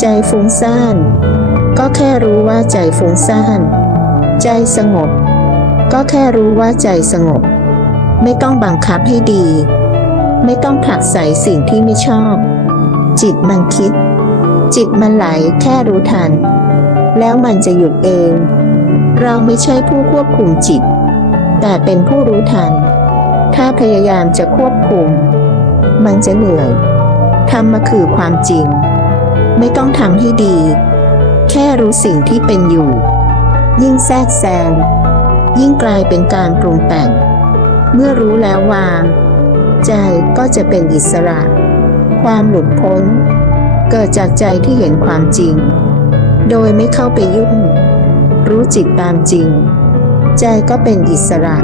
ใจฟุ้งซ่านก็แค่รู้ว่าใจฟุ้งซ่านใจสงบก็แค่รู้ว่าใจสงบไม่ต้องบังคับให้ดีไม่ต้องผลักไสสิ่งที่ไม่ชอบจิตมันคิดจิตมันไหลแค่รู้ทันแล้วมันจะหยุดเองเราไม่ใช่ผู้ควบคุมจิตแต่เป็นผู้รู้ทันถ้าพยายามจะควบคุมมันจะเหนื่อยธรรมะคือความจริงไม่ต้องทำให้ดีแค่รู้สิ่งที่เป็นอยู่ยิ่งแทรกแซงยิ่งกลายเป็นการปรุงแต่งเมื่อรู้แล้ววางใจก็จะเป็นอิสระความหลุดพ้นเกิดจากใจที่เห็นความจริงโดยไม่เข้าไปยุ่งรู้จิตตามจริงใจก็เป็นอิสระ